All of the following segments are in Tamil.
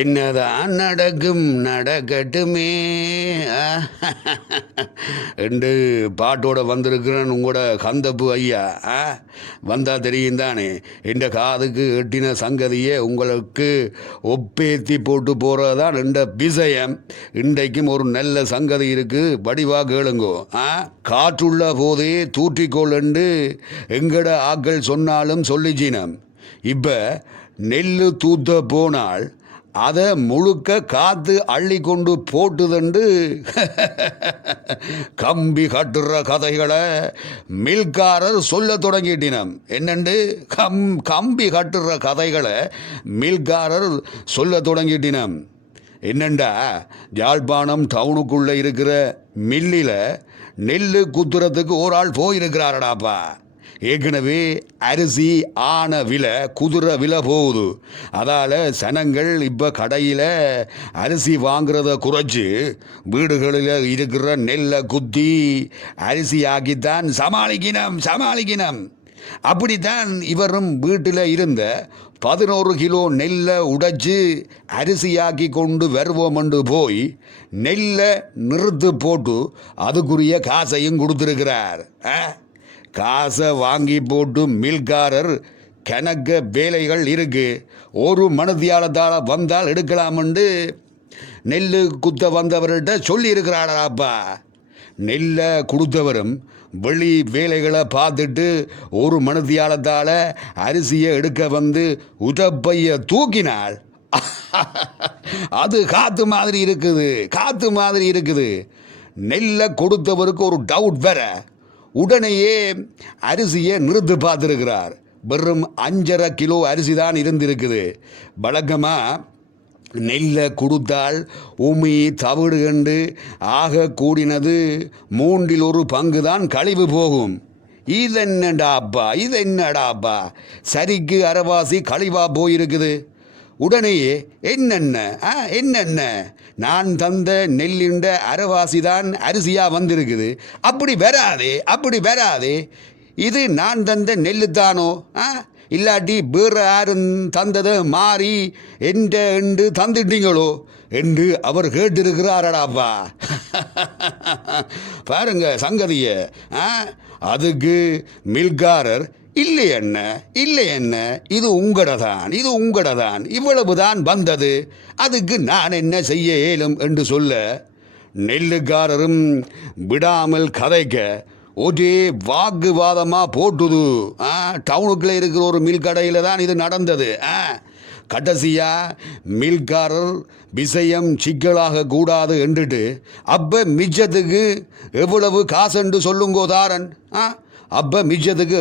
என்னதான் நடக்கும் நடக்கட்டுமே என்று பாட்டோட வந்திருக்கிறேன். உங்களோட கந்தப்பு ஐயா வந்தால் தெரியும் தானே. இந்த காதுக்கு எட்டின சங்கதியை உங்களுக்கு ஒப்பேத்தி போட்டு போகிறதான் இந்த விஷயம். இன்றைக்கும் ஒரு நல்ல சங்கதி இருக்குது, வடிவாக கேளுங்கோ. காற்றுள்ள போதே தூற்றிக்கோள் என்று எங்கட ஆக்கள் சொன்னாலும் சொல்லிச்சினம். இப்போ நெல் தூத்த போனால் அதை முழுக்க காத்து அள்ளி கொண்டு போட்டுதண்டு கம்பி கட்டுற கதைகளை மில்காரர் சொல்ல தொடங்கிட்டினம். என்னண்டு கம்பி கட்டுற கதைகளை மில்காரர் சொல்ல தொடங்கிட்டினம். என்னண்டா, யாழ்ப்பாணம் டவுனுக்குள்ளே இருக்கிற மில்லில் நெல் குத்துறதுக்கு ஒரு ஆள் போயிருக்கிறாரடாப்பா. ஏற்கனவே அரிசி ஆன விலை குதிரை விலை போகுது. அதால் சனங்கள் இப்போ கடையில் அரிசி வாங்குறத குறைச்சி வீடுகளில் இருக்கிற நெல்லை குத்தி அரிசி ஆக்கித்தான் சமாளிக்கணும். அப்படித்தான் இவரும் வீட்டில் இருந்த 11 கிலோ நெல்லை உடைச்சி அரிசியாக்கி கொண்டு வருவோம்ண்டு போய் நெல்லை நிறுத்து போட்டு அதுக்குரிய காசையும் கொடுத்துருக்கிறார். காசை வாங்கி போட்டு மில்காரர் கணக்க வேலைகள் இருக்கு, ஒரு மனதியாளத்தால் வந்தால் எடுக்கலாம்ண்டு நெல் குத்த வந்தவர்கிட்ட சொல்லி இருக்கிறாடாப்பா. நெல்லை கொடுத்தவரும் வெளி வேலைகளை பார்த்துட்டு ஒரு மனதியாளத்தால் அரிசியை எடுக்க வந்து உதப்பைய தூக்கினால் அது காற்று மாதிரி இருக்குது. நெல்லை கொடுத்தவருக்கு ஒரு டவுட் வேற. உடனேயே அரிசியை நிறுத்து பார்த்துருக்கிறார். வெறும் 5.5 கிலோ அரிசி தான் இருந்திருக்குது. வழக்கமாக நெல்லை கொடுத்தால் உமி தவிடு கண்டு ஆக கூடினது 1/3 பங்கு தான் கழிவு போகும். இதென்னடாப்பா சரிக்கு அரைவாசி கழிவா போயிருக்குது. உடனேயே என்னென்ன நான் தந்த நெல்லிண்ட அரைவாசி தான் அரிசியாக வந்திருக்குது. அப்படி வராதே. இது நான் தந்த நெல்லு தானோ, இல்லாட்டி வேறு யாரும் தந்ததை மாறி என்று தந்துட்டீங்களோ என்று அவர் கேட்டிருக்கிறாரடாப்பா. பாருங்க சங்கதிய. அதுக்கு மில்காரர் இல்லை என்ன இது உங்கடதான் இவ்வளவுதான் வந்தது, அதுக்கு நான் என்ன செய்ய இயலும் என்று சொல்ல நெல்லுக்காரரும் விடாமல் கதைக்க ஒரே வாக்குவாதமாக போட்டுது. டவுனுக்குள்ளே இருக்கிற ஒரு மில் கடையில் தான் இது நடந்தது. கடைசியா மில்காரர் விஷயம் சிக்கலாக கூடாது என்றுட்டு அப்போ மிச்சத்துக்கு எவ்வளவு காசுண்டு சொல்லுங்கோ தாரன்,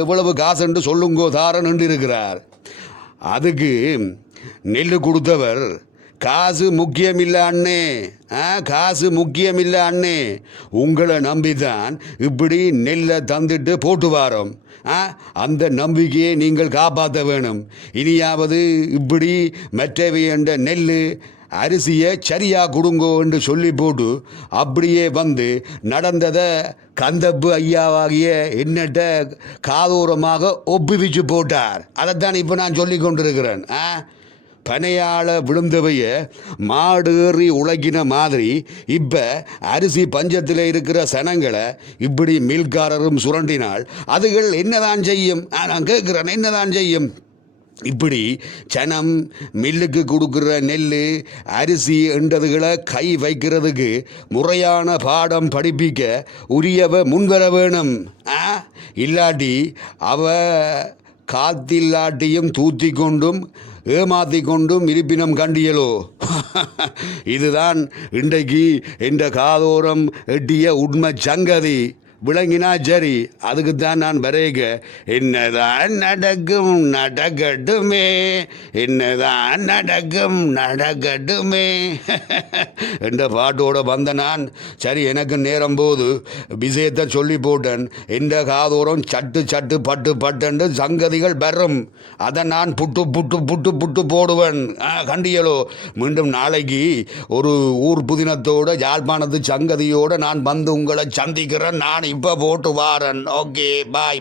எவ்வளவு காசுண்டு சொல்லுங்கோ தாரன் என்று இருக்கிறார். அதுக்கு நெல் கொடுத்தவர் காசு முக்கியமில்லை அண்ணே, உங்களை நம்பிதான் இப்படி நெல்லை தந்துட்டு போட்டு வாரோம். அந்த நம்பிக்கையை நீங்கள் காப்பாற்ற வேணும். இனியாவது இப்படி மற்றவை என்ற நெல் அரிசியை சரியாக கொடுங்கோ என்று சொல்லி போட்டு அப்படியே வந்து நடந்ததை கந்தப்பு ஐயாவாகிய என்னட்ட காதோரமாக ஒப்புவிச்சு போட்டார். அதைத்தான் இப்போ நான் சொல்லி கொண்டிருக்கிறேன். பனையாள விழுந்தவைய மாடு ஏறி உழைக்கின மாதிரி இப்போ அரிசி பஞ்சத்தில் இருக்கிற சனங்களை இப்படி மில்காரரும் சுரண்டினால் அதுகள் என்னதான் செய்யும்? நான் கேட்குறேன், என்னதான் செய்யும்? இப்படி சனம் மில்லுக்கு கொடுக்குற நெல் அரிசி என்றதுகளை கை வைக்கிறதுக்கு முறையான பாடம் படிப்பிக்க உரியவ முன்வர வேணும். இல்லாட்டி அவ காத்தில்லாட்டியும் தூத்தி கொண்டும் ஏமாத்தி கொண்டும் இருப்பினம் கண்டியலோ. இதுதான் இன்றைக்கு என்ற காதோரம் எட்டிய உண்மை சங்கதி. விளங்கினா சரி. அதுக்குத்தான் நான் வரைக என்னதான் நடக்கட்டுமே என்ற பாட்டோட வந்த நான் சரி, எனக்கு நேரம் போது விஷயத்தை சொல்லி போட்டேன். என்ற காதோரம் சட்டு பட்டு சங்கதிகள் பெறும். அதை நான் புட்டு போடுவேன். கண்டியலோ. மீண்டும் நாளைக்கு ஒரு ஊர் புதினத்தோட யாழ்ப்பாணத்து சங்கதியோட நான் வந்து உங்களை சந்திக்கிறேன். நான் இப்போ போட்டு வாரன். ஓகே, பாய்.